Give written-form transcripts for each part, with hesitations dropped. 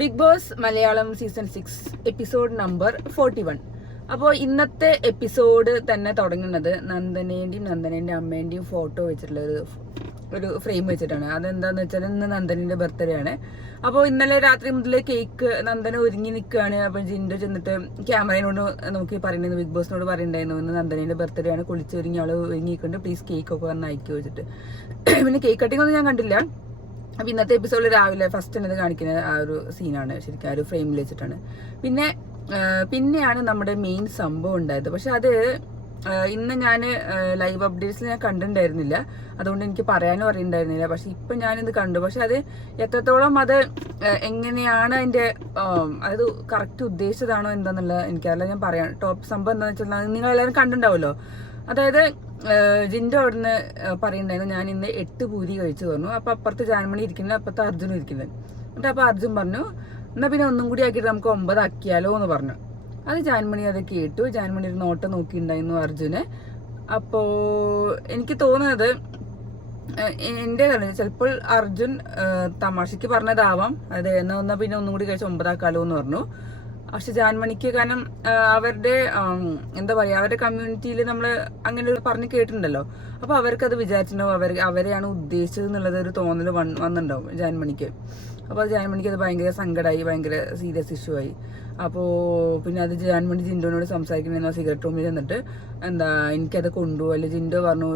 Big Boss Malayalam season 6 episode number 41. അപ്പോൾ ഇന്നത്തെ episode തന്നെ തുടങ്ങുന്നത് നന്ദനേന്റെ അമ്മേന്റെയും ഫോട്ടോ വെച്ചിട്ടുള്ള ഒരു ഫ്രെയിം വെച്ചിട്ടാണ്. അതെന്താന്ന് വെച്ചാൽ ഇന്ന് നന്ദനന്റെ ബർത്ത്ഡേ ആണ്. അപ്പോൾ ഇന്നലെ രാത്രി മുതൽ കേക്ക് നന്ദന ഒരുങ്ങി നിൽക്കുകയാണ്. അപ്പം ജിൻഡോ ചെന്നിട്ട് ക്യാമറയോട് നോക്കി പറയുന്നത്, ബിഗ് ബോസിനോട് പറയുന്നുണ്ടായിരുന്നു, ഇന്ന് നന്ദനന്റെ ബർത്ത്ഡേ ആണ്, കുളിച്ചൊരുങ്ങി അവള് ഒരുങ്ങിക്കൊണ്ട് പ്ലീസ് കേക്ക് ഒക്കെ വന്ന് അയക്കി വെച്ചിട്ട്. പിന്നെ കേക്ക് കട്ടിംഗ് ഒന്നും ഞാൻ കണ്ടില്ല. അപ്പൊ ഇന്നത്തെ എപ്പിസോഡിൽ രാവിലെ ഫസ്റ്റ് തന്നെ കാണിക്കുന്ന ആ ഒരു സീനാണ്, ശരിക്കും ആ ഒരു ഫ്രെയിമിൽ വെച്ചിട്ടാണ്. പിന്നെയാണ് നമ്മുടെ മെയിൻ സംഭവം ഉണ്ടായത്. പക്ഷെ അത് ഇന്ന് ഞാൻ ലൈവ് അപ്ഡേറ്റ്സിൽ ഞാൻ കണ്ടിട്ടുണ്ടായിരുന്നില്ല, അതുകൊണ്ട് എനിക്ക് പറയാനും അറിയണ്ടായിരുന്നില്ല. പക്ഷെ ഇപ്പൊ ഞാനിത് കണ്ടു. പക്ഷെ അത് എത്രത്തോളം അത് എങ്ങനെയാണ് അതിന്റെ അത് കറക്റ്റ് ഉദ്ദേശിച്ചതാണോ എന്താന്നുള്ളത് എനിക്കറിയില്ല. ഞാൻ പറയാം. ടോപ്പ് സംഭവം എന്താണെന്ന് വെച്ചാൽ നിങ്ങളെല്ലാവരും കണ്ടിട്ടുണ്ടാവുമല്ലോ. അതായത് ജിൻഡോ അവിടുന്ന് പറയുന്നുണ്ടായിരുന്നു, ഞാൻ ഇന്ന് 8 പൂരി കഴിച്ചു പറഞ്ഞു. അപ്പൊ അപ്പുറത്ത് ജാൻമണി ഇരിക്കുന്നത്, അപ്പുറത്ത് അർജുനും ഇരിക്കുന്നത്. എന്നിട്ട് അപ്പൊ അർജുൻ പറഞ്ഞു, എന്നാ പിന്നെ ഒന്നും കൂടി ആക്കിയിട്ട് നമുക്ക് 9 ആക്കിയാലോ എന്ന് പറഞ്ഞു. അത് ജാൻമണി അത് കേട്ടു. ജാൻമണി ഒരു നോട്ടം നോക്കിയിട്ടുണ്ടായിരുന്നു അർജുന്. അപ്പോ എനിക്ക് തോന്നുന്നത് എന്റെ ചിലപ്പോൾ അർജുൻ തമാശക്ക് പറഞ്ഞതാവാം, അത് എന്നാ പിന്നെ ഒന്നും കൂടി കഴിച്ച് 9 ആക്കാലോ എന്ന് പറഞ്ഞു. പക്ഷെ ജാൻമണിക്ക്, കാരണം അവരുടെ എന്താ പറയാ, അവരുടെ കമ്മ്യൂണിറ്റിയിൽ നമ്മൾ അങ്ങനെ പറഞ്ഞ് കേട്ടിട്ടുണ്ടല്ലോ. അപ്പൊ അവർക്ക് അത് വിചാരിച്ചിട്ടുണ്ടാവും അവരെയാണ് ഉദ്ദേശിച്ചത് എന്നുള്ളത് ഒരു തോന്നൽ വന്നിട്ടുണ്ടാവും ജാൻമണിക്ക്. അപ്പൊ ജാൻമണിക്ക് അത് ഭയങ്കര സങ്കടമായി, ഭയങ്കര സീരിയസ് ഇഷ്യൂ ആയി. അപ്പോൾ പിന്നെ അത് ജാൻമണി ജിൻഡോനോട് സംസാരിക്കണമെന്നോ സിഗരറ്റ് റൂമിൽ ചെന്നിട്ട് എനിക്കത് കൊണ്ടുപോകും, അല്ലെ ജിൻഡോ പറഞ്ഞു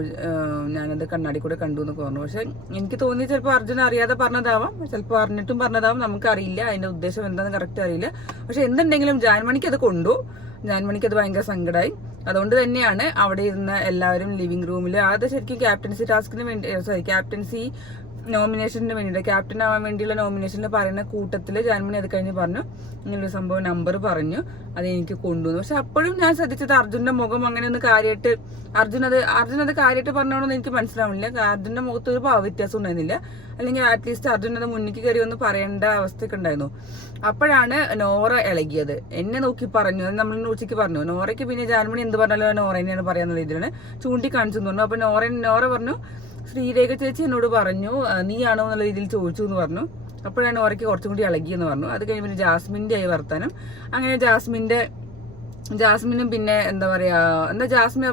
ഞാനത് കണ്ണാടി കൂടെ കണ്ടു എന്നൊക്കെ പറഞ്ഞു. പക്ഷെ എനിക്ക് തോന്നി ചിലപ്പോൾ അർജുൻ അറിയാതെ പറഞ്ഞതാവാം, ചിലപ്പോൾ അറിഞ്ഞിട്ടും പറഞ്ഞതാവാം, നമുക്കറിയില്ല. അതിന്റെ ഉദ്ദേശം എന്താണെന്ന് കറക്റ്റ് അറിയില്ല. പക്ഷെ എന്തുണ്ടെങ്കിലും ജാൻമണിക്ക് അത് കൊണ്ടു. ജാൻമണിക്ക് അത് ഭയങ്കര സങ്കടമായി. അതുകൊണ്ട് തന്നെയാണ് അവിടെ ഇരുന്ന എല്ലാവരും ലിവിംഗ് റൂമിൽ, അത് ശരിക്കും ക്യാപ്റ്റൻസി ടാസ്കിന് വേണ്ടി, ക്യാപ്റ്റൻസി നോമിനേഷന് വേണ്ടിയിട്ട്, ക്യാപ്റ്റൻ ആവാൻ വേണ്ടിയുള്ള നോമിനേഷനിൽ പറയുന്ന കൂട്ടത്തില് ജാൻമണി അത് കഴിഞ്ഞ് പറഞ്ഞു ഇങ്ങനൊരു സംഭവം നമ്പർ പറഞ്ഞു, അത് എനിക്ക് കൊണ്ടുവന്നു. പക്ഷെ അപ്പോഴും ഞാൻ ശ്രദ്ധിച്ചത് അർജുന്റെ മുഖം അങ്ങനെ ഒന്ന് കാര്യമായിട്ട് അർജുൻ അത് കാര്യമായിട്ട് പറഞ്ഞോണെന്ന് എനിക്ക് മനസ്സിലാവില്ല. അർജുന്റെ മുഖത്ത് ഒരു വ്യത്യാസം ഉണ്ടായിരുന്നില്ല. അല്ലെങ്കിൽ അറ്റ്ലീസ്റ്റ് അർജുൻ അത് മുന്നിക്ക് കയറി ഒന്ന് പറയേണ്ട അവസ്ഥയൊക്കെ ഉണ്ടായിരുന്നു. അപ്പോഴാണ് നോറ ഇളകിയത്. എന്നെ നോക്കി പറഞ്ഞു, അത് നമ്മൾ ഉച്ചയ്ക്ക് പറഞ്ഞു. നോറയ്ക്ക് പിന്നെ ജാൻമണി എന്ത് പറഞ്ഞാലും നോറ തന്നെയാണ് പറയാന്നുള്ള രീതിയിലാണ് ചൂണ്ടിക്കാണിച്ചു എന്ന് പറഞ്ഞു. അപ്പൊ നോറ പറഞ്ഞു, ശ്രീരേഖ ചേച്ചി എന്നോട് പറഞ്ഞു നീയാണോ എന്നുള്ള രീതിയിൽ ചോദിച്ചു എന്ന് പറഞ്ഞു. അപ്പോഴാണ് ഓരയ്ക്ക് കുറച്ചും കൂടി ഇളകിയെന്ന് പറഞ്ഞു. അത് കഴിഞ്ഞ് പിന്നെ ജാസ്മിന്റെ ആയി വർത്താനം. അങ്ങനെ ജാസ്മിനും പിന്നെ എന്താ പറയാ, എന്താ ജാസ്മിൻ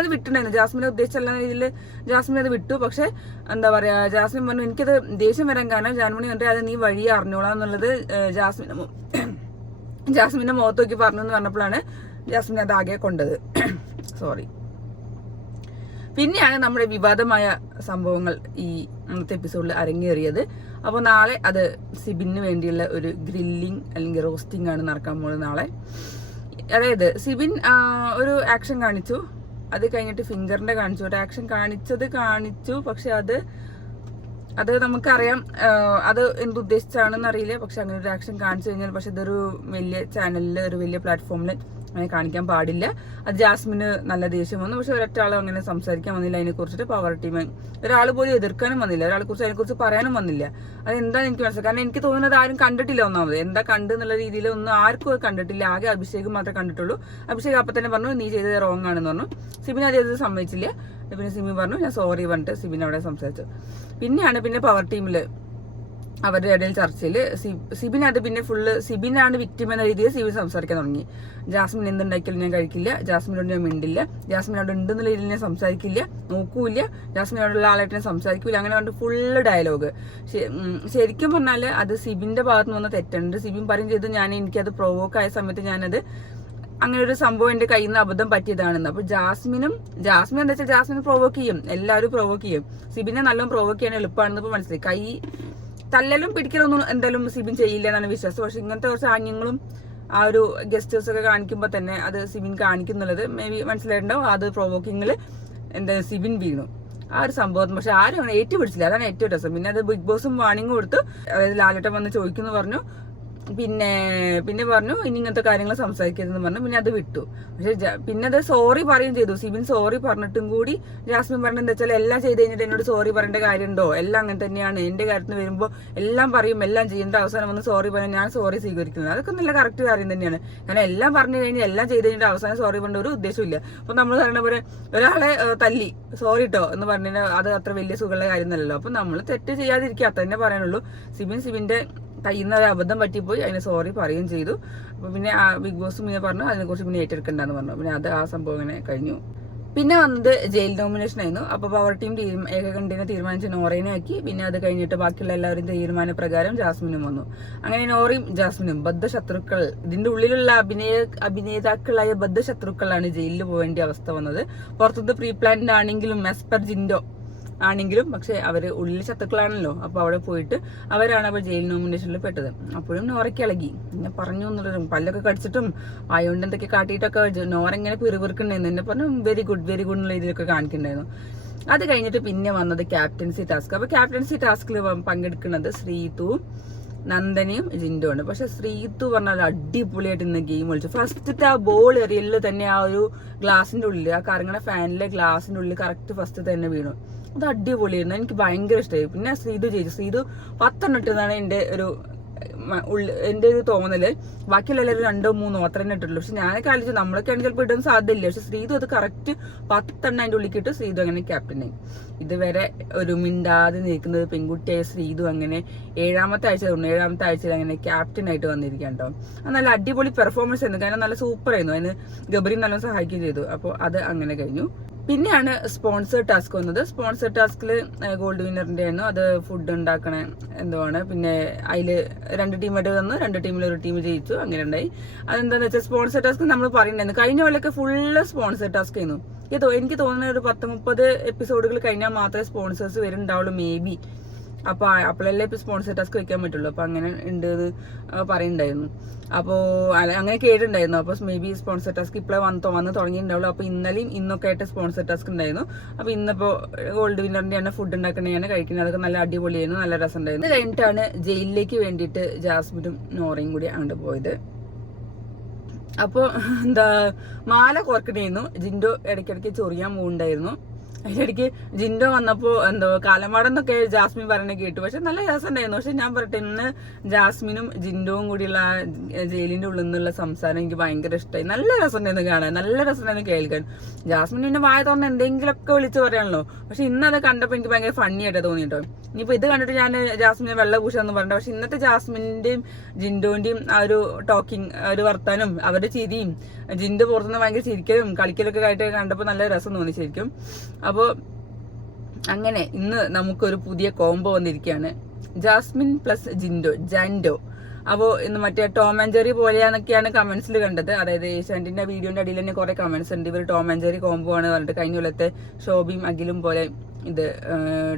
അത് വിട്ടിട്ടുണ്ടായിരുന്നു. ജാസ്മിനെ ഉദ്ദേശിച്ചല്ല രീതിയിൽ ജാസ്മിൻ അത് വിട്ടു. പക്ഷെ എന്താ പറയാ, ജാസ്മിൻ പറഞ്ഞു എനിക്കത് ദേഷ്യം വരാൻ കാരണം ജാൻമണി കണ്ടേ അത് നീ വഴി അറിഞ്ഞോളാം എന്നുള്ളത് ജാസ്മിന്റെ മുഖത്ത് നോക്കി പറഞ്ഞു എന്ന് പറഞ്ഞപ്പോഴാണ് ജാസ്മിൻ അത് ആകെ കൊണ്ടത്. സോറി. പിന്നെയാണ് നമ്മുടെ വിവാദമായ സംഭവങ്ങൾ ഈ അന്നത്തെ എപ്പിസോഡിൽ അരങ്ങേറിയത്. അപ്പോൾ നാളെ അത് സിബിന് വേണ്ടിയുള്ള ഒരു ഗ്രില്ലിംഗ് അല്ലെങ്കിൽ റോസ്റ്റിംഗ് ആണ് നടക്കാൻ പോകുന്നത് നാളെ. അതായത് സിബിൻ ഒരു ആക്ഷൻ കാണിച്ചു, അത് കഴിഞ്ഞിട്ട് ഫിംഗറിന്റെ കാണിച്ചു. ഒരു ആക്ഷൻ കാണിച്ചു. പക്ഷെ അത് നമുക്കറിയാം അത് എന്തുദ്ദേശിച്ചാണെന്ന് അറിയില്ല. പക്ഷെ അങ്ങനെ ഒരു ആക്ഷൻ കാണിച്ചു കഴിഞ്ഞാൽ, പക്ഷെ ഇതൊരു വലിയ ചാനലിൽ, ഒരു വലിയ പ്ലാറ്റ്ഫോമിൽ അങ്ങനെ കാണിക്കാൻ പാടില്ല. അത് ജാസ്മിന് നല്ല ദേഷ്യം വന്നു. പക്ഷെ ഒരൊറ്റാളും അങ്ങനെ സംസാരിക്കാൻ വന്നില്ല അതിനെ കുറിച്ചിട്ട്. പവർ ടീം ഒരാൾ പോലും എതിർക്കാനും വന്നില്ല, ഒരാളെ കുറിച്ച് അതിനെക്കുറിച്ച് പറയാനും വന്നില്ല. അതെന്താന്ന് എനിക്ക് മനസ്സിലായി. കാരണം എനിക്ക് തോന്നുന്നത് ആരും കണ്ടിട്ടില്ല. ഒന്നാമത് എന്താ കണ്ടെന്നുള്ള രീതിയിൽ ഒന്നും ആർക്കും കണ്ടിട്ടില്ല. ആകെ അഭിഷേക് മാത്രമേ കണ്ടിട്ടുള്ളൂ. അഭിഷേക് അപ്പൊ തന്നെ പറഞ്ഞു നീ ചെയ്തത് റോങ് ആണെന്ന് പറഞ്ഞു. സിബിൻ അത് ചെയ്തത് സമ്മതിച്ചില്ല. പിന്നെ സിബിൻ പറഞ്ഞു ഞാൻ സോറി പറഞ്ഞിട്ട് സിബിൻ അവിടെ സംസാരിച്ചു. പിന്നെ പവർ ടീമില് അവരുടെ ഇടയിൽ ചർച്ചയിൽ സിബിനത് പിന്നെ ഫുള്ള് സിബിനാണ് വിക്ടിം എന്ന രീതിയിൽ സിബിൻ സംസാരിക്കാൻ തുടങ്ങി. ജാസ്മിൻ എന്തുണ്ടാക്കിയാലും ഞാൻ കഴിക്കില്ല, ജാസ്മിനോട് ഞാൻ മിണ്ടില്ല, ജാസ്മിൻ അവിടെ ഉണ്ടെന്നുള്ള രീതിയിൽ ഞാൻ സംസാരിക്കില്ല, നോക്കൂല്ല, ജാസ്മിനോടുള്ള ആളായിട്ട് ഞാൻ സംസാരിക്കില്ല. അങ്ങനെ കൊണ്ട് ഫുള്ള് ഡയലോഗ്. ശരിക്കും പറഞ്ഞാൽ അത് സിബിന്റെ ഭാഗത്ത് നിന്ന് വന്ന തെറ്റുണ്ട്. സിബിൻ പറയും ചെയ്തു എനിക്കത് പ്രൊവോക്ക് ആയ സമയത്ത് ഞാനത് അങ്ങനെ ഒരു സംഭവം എന്റെ കയ്യിൽ നിന്ന് അബദ്ധം പറ്റിയതാണെന്ന്. അപ്പൊ ജാസ്മിൻ എന്താ വെച്ചാൽ ജാസ്മിൻ പ്രൊവോക്ക് ചെയ്യും, എല്ലാവരും പ്രൊവോക്ക് ചെയ്യും. സിബിനെ നല്ലോണം പ്രൊവോക്ക് ചെയ്യാൻ എളുപ്പമാണെന്ന് ഇപ്പൊ മനസ്സിലായി. തല്ലലും പിടിക്കലൊന്നും എന്തായാലും സിബിൻ ചെയ്യില്ല എന്നാണ് വിശ്വാസം. പക്ഷെ ഇങ്ങനത്തെ കുറച്ച് ആംഗ്യങ്ങളും ആ ഒരു ഗസ്റ്റേഴ്സ് ഒക്കെ കാണിക്കുമ്പോൾ തന്നെ അത് സിബിൻ കാണിക്കുന്നുള്ളത് മേ ബി മനസ്സിലായിട്ടുണ്ടാവും. അത് പ്രൊവോക്കിങ്ങില് സിബിൻ വീണു ആ ഒരു സംഭവം. പക്ഷെ ആരും അങ്ങനെ ഏറ്റുപിടിച്ചില്ല, അതാണ് ഏറ്റവും രസം. പിന്നെ അത് ബിഗ് ബോസും വാർണിംഗ് കൊടുത്തു. അതായത് ലാലേട്ടൻ വന്ന് ചോദിക്കുന്നു പറഞ്ഞു. പിന്നെ പറഞ്ഞു ഇനി ഇങ്ങനത്തെ കാര്യങ്ങൾ സംസാരിക്കരുതെന്ന് പറഞ്ഞു. പിന്നെ അത് വിട്ടു. പക്ഷെ പിന്നെ അത് സോറി പറയുകയും ചെയ്തു. സിബിൻ സോറി പറഞ്ഞിട്ടും കൂടി ജാസ്മിൻ പറഞ്ഞത് എന്താ വെച്ചാൽ എല്ലാം ചെയ്ത് കഴിഞ്ഞിട്ട് എന്നോട് സോറി പറയേണ്ട കാര്യമുണ്ടോ, എല്ലാം അങ്ങനെ തന്നെയാണ്, എന്റെ കാര്യത്തിന് വരുമ്പോൾ എല്ലാം പറയും, എല്ലാം ചെയ്യേണ്ട, അവസാനം വന്ന് സോറി പറയാൻ ഞാൻ സോറി സ്വീകരിക്കുന്നത്. അതൊക്കെ നല്ല കറക്റ്റ് കാര്യം തന്നെയാണ്. കാരണം എല്ലാം പറഞ്ഞു കഴിഞ്ഞാൽ എല്ലാം ചെയ്ത് കഴിഞ്ഞിട്ട് അവസാനം സോറി പറയേണ്ട ഒരു ഉദ്ദേശമില്ല. അപ്പൊ നമ്മൾ പറയുന്ന പോലെ ഒരാളെ തല്ലി സോറി ട്ടോ എന്ന് പറഞ്ഞാൽ അത് അത്ര വലിയ സുഖമുള്ള കാര്യമൊന്നുമല്ലല്ലോ. അപ്പൊ നമ്മൾ തെറ്റ് ചെയ്യാതിരിക്കുക, അത്ര തന്നെ പറയാനുള്ളൂ. സിബിന്റെ കയ്യിൽ നിന്ന് ഒരു അബദ്ധം പറ്റിപ്പോയി, അതിന് സോറി പറയുകയും ചെയ്തു. അപ്പോൾ പിന്നെ ബിഗ് ബോസ് പിന്നെ പറഞ്ഞു അതിനെക്കുറിച്ച് പിന്നെ ഏറ്റെടുക്കണ്ടെന്ന് പറഞ്ഞു. പിന്നെ അത് ആ സംഭവം അങ്ങനെ കഴിഞ്ഞു. പിന്നെ വന്നത് ജയിൽ നോമിനേഷൻ ആയിരുന്നു. അപ്പോൾ പവർ ടീം ഏകകണ്ഠേന തീരുമാനിച്ച് നോറേനെ ആക്കി. പിന്നെ അത് കഴിഞ്ഞിട്ട് ബാക്കിയുള്ള എല്ലാവരും തീരുമാനപ്രകാരം ജാസ്മിനും വന്നു. അങ്ങനെ നോറയും ജാസ്മിനും ബദ്ധശത്രുക്കൾ, ഇതിന്റെ ഉള്ളിലുള്ള അഭിനേതാക്കളായ ബദ്ധശത്രുക്കളാണ് ജയിലിൽ പോകേണ്ട അവസ്ഥ വന്നത്. പുറത്തുനിന്ന് പ്രീ പ്ലാൻഡ് ആണെങ്കിലും മെസ്പർ ജിൻഡോ ആണെങ്കിലും പക്ഷെ അവര് ഉള്ളിൽ ശത്രുക്കളാണല്ലോ. അപ്പൊ അവിടെ പോയിട്ട് അവരാണ് അപ്പോൾ ജയിൽ നോമിനേഷനിൽ പെട്ടത്. അപ്പോഴും നോറയ്ക്ക് ഇളകി. പിന്നെ പറഞ്ഞു എന്നുള്ളൊരു പല്ലൊക്കെ കടിച്ചിട്ടും വായുകൊണ്ട് എന്തൊക്കെ കാട്ടിയിട്ടൊക്കെ നോറ ഇങ്ങനെ പിറുപിറുക്കുണ്ടായിരുന്നു. എന്നെ പറഞ്ഞു വെരി ഗുഡ് എന്നുള്ള രീതിയിലൊക്കെ കാണിക്കുന്നുണ്ടായിരുന്നു. അത് കഴിഞ്ഞിട്ട് പിന്നെ വന്നത് ക്യാപ്റ്റൻസി ടാസ്ക്. അപ്പൊ ക്യാപ്റ്റൻസി ടാസ്കിൽ പങ്കെടുക്കുന്നത് ശ്രീതുവും നന്ദനയും ജിൻഡോ ആണ്. പക്ഷെ ശ്രീതു പറഞ്ഞാൽ അടിപൊളിയായിട്ട് ഇന്ന് ഗെയിം കളിച്ചു. ഫസ്റ്റത്തെ ആ ബോൾ എറിയലിൽ തന്നെ ആ ഒരു ഗ്ലാസിന്റെ ഉള്ളിൽ, ആ കറങ്ങണ ഫാനിലെ ഗ്ലാസിന്റെ ഉള്ളിൽ കറക്റ്റ് ഫസ്റ്റ് തന്നെ വീണു. അത് അടിപൊളിയായിരുന്നു, എനിക്ക് ഭയങ്കര ഇഷ്ടമായി. പിന്നെ ശ്രീതു ജയിച്ചു. ശ്രീതു 10 ഇട്ടെന്നാണ് എന്റെ ഒരു തോന്നല്. ബാക്കിയുള്ള എല്ലാവരും 2-3 അത്ര തന്നെ ഇട്ടുള്ളൂ. പക്ഷെ ഞാനൊക്കെ ആലോചിച്ചു നമ്മളൊക്കെ ആണെങ്കിൽ ചിലപ്പോൾ ഇടാൻ സാധ്യതയില്ല. പക്ഷെ ശ്രീതു അത് കറക്റ്റ് 10 അതിന്റെ ഉള്ളിൽ ഇട്ട് ശ്രീതു അങ്ങനെ ക്യാപ്റ്റനായി. ഇതുവരെ ഒരു മിണ്ടാതെ നിൽക്കുന്നത് പെൺകുട്ടിയായ ശ്രീതു അങ്ങനെ 7ാമത്തെ ആഴ്ചയിൽ അങ്ങനെ ക്യാപ്റ്റനായിട്ട് വന്നിരിക്കുകയാണ് കേട്ടോ. അത് നല്ല അടിപൊളി പെർഫോമൻസ് ആയിരുന്നു. കാരണം നല്ല സൂപ്പർ ആയിരുന്നു. അതിന് ഗബ്രി നല്ല സഹായിക്കുകയും ചെയ്തു. അപ്പോൾ അത് അങ്ങനെ കഴിഞ്ഞു. പിന്നെയാണ് സ്പോൺസേഡ് ടാസ്ക് വന്നത്. സ്പോൺസേഡ് ടാസ്കിൽ ഗോൾഡ് വിന്നറിന്റെ ആയിരുന്നു. അത് ഫുഡ് ഉണ്ടാക്കണ എന്തുവാണ്. പിന്നെ അതില് 2 ടീമായിട്ട് വന്നു. 2 ടീമിൽ ഒരു ടീം ജയിച്ചു. അങ്ങനെ ഉണ്ടായി. അതെന്താന്ന് വെച്ചാൽ സ്പോൺസേഡ് ടാസ്ക് നമ്മൾ പറയുന്നുണ്ടായിരുന്നു. കഴിഞ്ഞ പോലൊക്കെ ഫുള്ള് സ്പോൺസേഡ് ടാസ്ക് ആയിരുന്നു. എനിക്ക് തോന്നുന്ന ഒരു 10-30 എപ്പിസോഡുകൾ കഴിഞ്ഞാൽ മാത്രമേ സ്പോൺസേഴ്സ് വരുന്നുണ്ടാവുള്ളൂ മേ ബി. അപ്പൊ അപ്പോഴല്ലേ ഇപ്പൊ സ്പോൺസർ ടാസ്ക് വെക്കാൻ പറ്റുള്ളൂ. അപ്പൊ അങ്ങനെ ഉണ്ട് പറയുന്നുണ്ടായിരുന്നു. അപ്പോ അങ്ങനെ കേട്ടിട്ടുണ്ടായിരുന്നു. അപ്പൊ മേ ബി സ്പോൺസർ ടാസ്ക് ഇപ്പോഴേ വന്ന് തുടങ്ങിയിട്ടുണ്ടാവുള്ളൂ. അപ്പൊ ഇന്നലെയും ഇന്നൊക്കെ ആയിട്ട് സ്പോൺസർ ടാസ്ക് ഉണ്ടായിരുന്നു. അപ്പൊ ഇന്നിപ്പോ ഗോൾഡ് വിന്നറിന്റെയാണ് ഫുഡ് ഉണ്ടാക്കണേയാണ് കഴിക്കുന്നത്. അതൊക്കെ നല്ല അടിപൊളിയായിരുന്നു, നല്ല രസം ഉണ്ടായിരുന്നു. ഇത് കഴിഞ്ഞിട്ടാണ് ജയിലിലേക്ക് വേണ്ടിയിട്ട് ജാസ്മിനും നോറയും കൂടി അങ്ങോട്ട് പോയത്. അപ്പൊ മാല കോർക്കണേന്നു. ജിൻഡോ ഇടയ്ക്കിടയ്ക്ക് ചൊറിയാൻ പോകുന്നുണ്ടായിരുന്നു. അതിനിടയ്ക്ക് ജിൻഡോ വന്നപ്പോ കാലമാടെന്നൊക്കെ ജാസ്മിൻ പറയണ കേട്ടു. പക്ഷെ നല്ല രസം ഉണ്ടായിരുന്നു. പക്ഷെ ഞാൻ പറയട്ടെ, ഇന്ന് ജാസ്മിനും ജിൻഡോവും കൂടിയുള്ള ജയിലിന്റെ ഉള്ളിൽ നിന്നുള്ള സംസാരം എനിക്ക് ഭയങ്കര ഇഷ്ടമായി. നല്ല രസം ഉണ്ടായിരുന്നു കാണാൻ, നല്ല രസം ഉണ്ടായിരുന്നു കേൾക്കാൻ. ജാസ്മിൻ പിന്നെ വായ തുറന്ന് എന്തെങ്കിലുമൊക്കെ വിളിച്ച് പറയാണല്ലോ. പക്ഷെ ഇന്ന് അത് കണ്ടപ്പോ എനിക്ക് ഭയങ്കര ഫണ്ണി ആയിട്ട് തോന്നിട്ടോ. ഇനിയിപ്പോ ഇത് കണ്ടിട്ട് ഞാൻ ജാസ്മിനെ വെള്ളപൂശാന്ന് പറഞ്ഞിട്ട്, പക്ഷെ ഇന്നത്തെ ജാസ്മിന്റെയും ജിൻഡോന്റെയും ആ ഒരു ടോക്കിംഗ്, ഒരു വർത്താനും അവരുടെ ചിരിയും, ജിൻഡോ പുറത്തുനിന്ന് ഭയങ്കര ചിരിക്കലും കളിക്കലൊക്കെ ആയിട്ട് കണ്ടപ്പോ നല്ല രസം തോന്നി ശരിക്കും. അപ്പോൾ അങ്ങനെ ഇന്ന് നമുക്കൊരു പുതിയ കോംബോ വന്നിരിക്കുകയാണ്. ജാസ്മിൻ പ്ലസ് ജാൻഡോ. അപ്പോൾ ഇന്ന് മറ്റേ ടോം ആൻഡ് ജെറി പോലെയാന്നൊക്കെയാണ് കമന്റ്സിൽ കണ്ടത്. അതായത് ഏഷ്യാനെറ്റിന്റെ വീഡിയോന്റെ അടിയിൽ തന്നെ കുറെ കമന്റ്സ് ഉണ്ട്. ഇവർ ടോം ആൻഡ് ജെറി കോംബോ ആണ് പറഞ്ഞിട്ട്. കഴിഞ്ഞ കൊല്ലത്തെ ഷോബിയും അഖിലും പോലെ ഇത്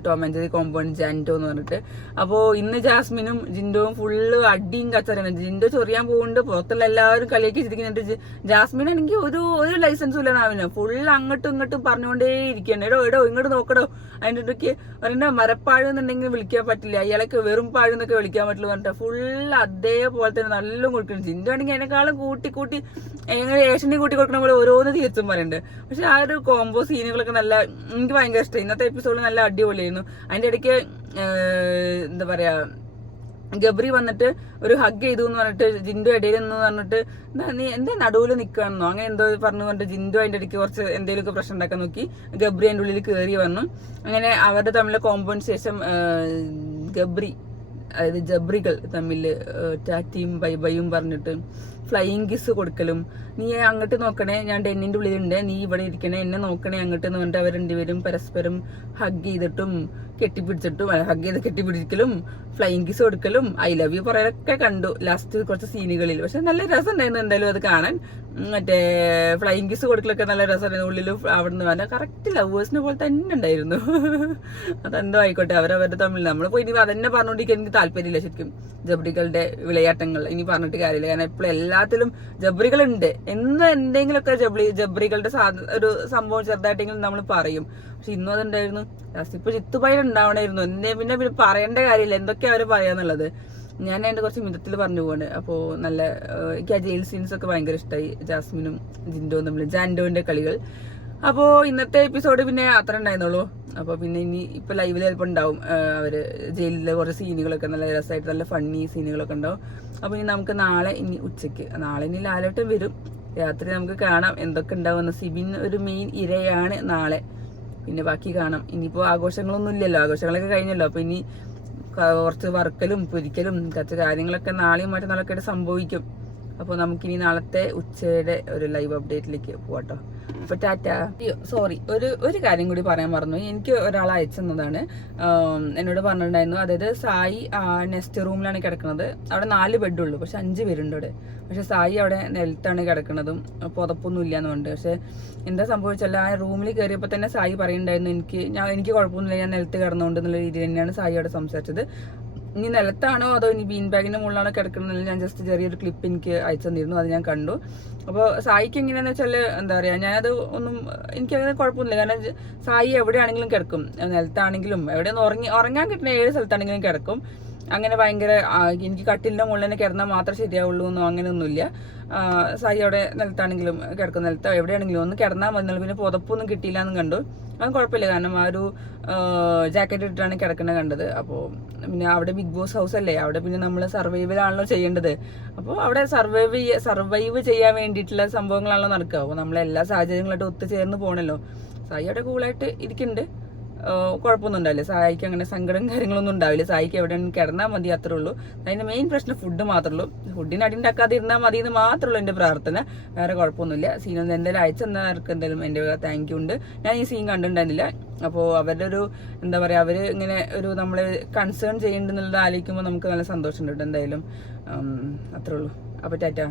ടോം ആൻഡ് ജെറി കോംബോ ആണ് ജാൻഡോ എന്ന് പറഞ്ഞിട്ട്. അപ്പോൾ ഇന്ന് ജാസ്മിനും ജിൻഡോവും ഫുള്ള് അടിയും കച്ചറയാണ്. ജിൻഡോ ചൊറിയാൻ പോകുന്നുണ്ട്, പുറത്തുള്ള എല്ലാവരും കളിയാക്കി ചിരിക്കുന്നുണ്ട്. ജാസ്മിൻ ആണെങ്കിൽ ഒരു ലൈസൻസും ഇല്ല നാവിന്. ഫുള്ള് അങ്ങോട്ടും ഇങ്ങോട്ടും പറഞ്ഞുകൊണ്ടേ ഇരിക്കുകയാണ്. എടോ ഇങ്ങോട്ട് നോക്കടോ. അതിൻ്റെ ഇടയ്ക്ക് പറയുന്നത് മരപ്പാഴ് എന്നുണ്ടെങ്കിൽ വിളിക്കാൻ പറ്റില്ല, അയാളൊക്കെ വെറും പാഴെന്നൊക്കെ വിളിക്കാൻ പറ്റില്ല പറഞ്ഞിട്ട് ഫുള്ള് അതേപോലെ തന്നെ നല്ല കൊടുക്കണം. ജിൻഡോ ആണെങ്കിൽ അതിനേക്കാളും കൂട്ടി എങ്ങനെ ഏഷ്യനെ കൂട്ടി കൊടുക്കണ പോലെ ഓരോന്ന് തീർച്ചും പറയുന്നുണ്ട്. പക്ഷെ ആ ഒരു കോംബോ സീനുകളൊക്കെ നല്ല എനിക്ക് ഭയങ്കര ഇഷ്ടമായി. ഇന്നത്തെ എപ്പിസോഡ് നല്ല അടിപൊളിയായിരുന്നു. അതിന്റെ ഇടയ്ക്ക് എന്താ പറയാ, ഗബ്രി വന്നിട്ട് ഒരു ഹഗ് ചെയ്തു എന്ന് പറഞ്ഞിട്ട് ജിൻഡോ ഇടയിൽ എന്ന് പറഞ്ഞിട്ട് നീ എന്താ നടുവിൽ നിൽക്കുകയാണെന്നോ അങ്ങനെ എന്തോ പറഞ്ഞിട്ട് ജിൻഡോ അതിന്റെ ഇടയ്ക്ക് കുറച്ച് എന്തെങ്കിലുമൊക്കെ പ്രശ്നം ഉണ്ടാക്കാൻ നോക്കി. ഗബ്രി അതിന്റെ ഉള്ളിൽ കയറി വന്നു. അങ്ങനെ അവരുടെ തമ്മിലെ കോമ്പോന് ശേഷം അതായത് ജബ്രികൾ തമ്മിൽ ടാറ്റിയും ബൈയും പറഞ്ഞിട്ട് ഫ്ലൈയിങ് കിസ് കൊടുക്കലും, നീ അങ്ങോട്ട് നോക്കണേ, ഞാൻ ഡെന്നിന്റെ ഉള്ളിലുണ്ട്, നീ ഇവിടെ ഇരിക്കണേ, എന്നെ നോക്കണേ അങ്ങോട്ട് എന്ന് പറഞ്ഞിട്ട് അവർ രണ്ടുപേരും പരസ്പരം ഹഗ് ചെയ്തിട്ടും കെട്ടിപ്പിടിക്കലും ഫ്ലൈയിങ് കിസ് കൊടുക്കലും ഐ ലവ് യു പറയലൊക്കെ കണ്ടു ലാസ്റ്റ് കുറച്ച് സീനുകളിൽ. പക്ഷെ നല്ല രസം ഉണ്ടായിരുന്നു എന്തായാലും അത് കാണാൻ. മറ്റേ ഫ്ലൈയിങ് കിസ് കൊടുക്കലൊക്കെ നല്ല രസമായിരുന്നു. ഉള്ളിൽ അവിടെ നിന്ന് പറഞ്ഞാൽ കറക്റ്റ് ലവേഴ്സിനെ പോലെ തന്നെ ഉണ്ടായിരുന്നു. അതെന്തോ ആയിക്കോട്ടെ, അവരവരുടെ തമ്മിൽ നമ്മളിപ്പോ ഇനി അതന്നെ പറഞ്ഞുകൊണ്ടിരിക്കാൻ എനിക്ക് താല്പര്യമില്ല ശരിക്കും. ജബ്രികളുടെ വിളയാട്ടങ്ങൾ ഇനി പറഞ്ഞിട്ട് കാര്യമില്ല. കാരണം എപ്പോഴും എല്ലാത്തിലും ജബ്രികളുണ്ട്. എന്തെങ്കിലുമൊക്കെ ജബ്രികളുടെ ഒരു സംഭവം ചെറുതായിട്ടെങ്കിലും നമ്മൾ പറയും. പക്ഷെ ഇന്നും അതുണ്ടായിരുന്നു. ലാസ്റ്റ് ഇപ്പൊ ചിത്തുപായി ഉണ്ടാവണമായിരുന്നു. പിന്നെ പറയേണ്ട കാര്യമില്ല എന്തൊക്കെയാ അവര് പറയാന്നുള്ളത്. ഞാൻ അതിന്റെ കുറച്ച് മിതത്തിൽ പറഞ്ഞു പോവാണ്. അപ്പോൾ നല്ല എനിക്ക് ആ ജയിൽ സീൻസ് ഒക്കെ ഭയങ്കര ഇഷ്ടമായി. ജാസ്മിനും ജിൻഡോയും തമ്മിൽ ജാൻഡോന്റെ കളികൾ. അപ്പോൾ ഇന്നത്തെ എപ്പിസോഡ് പിന്നെ അത്ര ഉണ്ടായിരുന്നുള്ളൂ. അപ്പോൾ പിന്നെ ഇനി ഇപ്പൊ ലൈവിൽ ചിലപ്പോൾ ഉണ്ടാവും അവര് ജയിലിലെ കുറച്ച് സീനുകളൊക്കെ നല്ല രസമായിട്ട് നല്ല ഫണ്ണി സീനുകളൊക്കെ ഉണ്ടാവും. അപ്പൊ ഇനി നമുക്ക് നാളെ ഇനി ലാലേട്ടൻ വരും. രാത്രി നമുക്ക് കാണാം എന്തൊക്കെ ഉണ്ടാവുമെന്ന്. സിബിൻ ഒരു മെയിൻ ഇരയാണ് നാളെ. പിന്നെ ബാക്കി കാണാം. ഇനിയിപ്പോ ആഘോഷങ്ങളൊന്നും ഇല്ലല്ലോ, ആഘോഷങ്ങളൊക്കെ കഴിഞ്ഞല്ലോ. അപ്പൊ ഇനി കുറച്ച് വറുക്കലും പൊരിക്കലും കുറച്ച് കാര്യങ്ങളൊക്കെ നാളെയും മറ്റന്നാളൊക്കെ ആയിട്ട് സംഭവിക്കും. അപ്പോൾ നമുക്കിനി നാളത്തെ ഉച്ചയുടെ ഒരു ലൈവ് അപ്ഡേറ്റിലേക്ക് പോവാട്ടോ. അപ്പൊ ടാറ്റ. സോറി, ഒരു കാര്യം കൂടി പറയാൻ മറന്നു. എനിക്ക് ഒരാൾ അയച്ചെന്നതാണ്, എന്നോട് പറഞ്ഞിട്ടുണ്ടായിരുന്നു. അതായത് സായി നെക്സ്റ്റ് റൂമിലാണ് കിടക്കുന്നത്. അവിടെ 4 ബെഡുള്ളൂ, പക്ഷെ 5 പേരുണ്ട് അവിടെ. പക്ഷെ സായി അവിടെ നിലത്താണ് കിടക്കുന്നതും പുതപ്പൊന്നും ഇല്ലാന്ന് പറഞ്ഞിട്ട്. പക്ഷെ എന്താ സംഭവിച്ചല്ല, ആ റൂമിൽ കയറിയപ്പോൾ തന്നെ സായി പറയുന്നുണ്ടായിരുന്നു എനിക്ക് കുഴപ്പമൊന്നുമില്ല, ഞാൻ നിലത്ത് കിടന്നുകൊണ്ട് എന്നുള്ള രീതിയിൽ തന്നെയാണ് സായി അവിടെ സംസാരിച്ചത്. ഇനി നിലത്താണോ അതോ ഇനി ബീൻ ബാഗിന്റെ മുകളിലാണോ കിടക്കുന്നത് ഞാൻ ജസ്റ്റ് ചെറിയൊരു ക്ലിപ്പ് എനിക്ക് അയച്ചു തന്നിരുന്നു, അത് ഞാൻ കണ്ടു. അപ്പോൾ സായിക്ക് എങ്ങനെയാന്ന് വെച്ചാൽ എന്താ പറയുക, ഞാനത് എനിക്കങ്ങനെ കുഴപ്പമൊന്നുമില്ല. കാരണം സായി എവിടെയാണെങ്കിലും കിടക്കും, നിലത്താണെങ്കിലും എവിടെയൊന്നും ഉറങ്ങാൻ കിട്ടുന്ന 7 സ്ഥലത്താണെങ്കിലും കിടക്കും. അങ്ങനെ ഭയങ്കര എനിക്ക് കട്ടിലിന്റെ മുകളിൽ തന്നെ കിടന്നാൽ മാത്രമേ ശരിയാവുള്ളൂ എന്നോ അങ്ങനെയൊന്നുമില്ല. സായി അവിടെ നിലത്താണെങ്കിലും കിടക്കും, നിലത്തോ എവിടെയാണെങ്കിലും ഒന്ന് കിടന്നാൽ മതി. പിന്നെ പുതപ്പൊന്നും കിട്ടിയില്ല എന്നും കണ്ടു. അത് കുഴപ്പമില്ല, കാരണം ആ ഒരു ജാക്കറ്റ് ഇട്ടിട്ടാണ് കിടക്കുന്നത് കണ്ടത്. അപ്പോൾ പിന്നെ അവിടെ ബിഗ് ബോസ് ഹൗസ് അല്ലേ, അവിടെ പിന്നെ നമ്മൾ സർവൈവലാണല്ലോ ചെയ്യേണ്ടത്. അപ്പോൾ അവിടെ സർവൈവ് ചെയ്യാൻ വേണ്ടിയിട്ടുള്ള സംഭവങ്ങളാണല്ലോ നടക്കുക. അപ്പോൾ നമ്മളെല്ലാ സാഹചര്യങ്ങളായിട്ട് ഒത്തുചേർന്ന് പോകണല്ലോ. സായി അവിടെ കൂളായിട്ട് ഇരിക്കുന്നുണ്ട്, കുഴപ്പമൊന്നും ഉണ്ടാവില്ല. സായിക്ക് അങ്ങനെ സങ്കടം കാര്യങ്ങളൊന്നും ഉണ്ടാവില്ല. സായിക്ക് എവിടെയാണ് കിടന്നാൽ മതി, അത്രേ ഉള്ളൂ. അതിന്റെ മെയിൻ പ്രശ്നം ഫുഡ് മാത്രമേ ഉള്ളൂ. ഫുഡിന് അടിണ്ടാക്കാതെ ഇരുന്നാൽ മതി എന്ന് മാത്രമേ ഉള്ളൂ എൻ്റെ പ്രാർത്ഥന. വേറെ കുഴപ്പമൊന്നുമില്ല. സീനൊന്നും എന്തായാലും അയച്ചെന്നവർക്ക് എന്തായാലും എൻ്റെ താങ്ക് യു ഉണ്ട്. ഞാൻ ഈ സീൻ കണ്ടിട്ടുണ്ടായിരുന്നില്ല. അപ്പോൾ അവരുടെ ഒരു എന്താ പറയുക, അവർ ഇങ്ങനെ ഒരു നമ്മളെ കൺസേൺ ചെയ്യുന്നുണ്ടെന്നുള്ളത് ആലോചിക്കുമ്പോൾ നമുക്ക് നല്ല സന്തോഷമുണ്ട്. എന്തായാലും അത്രേ ഉള്ളൂ. അപ്പോൾ ടാറ്റ.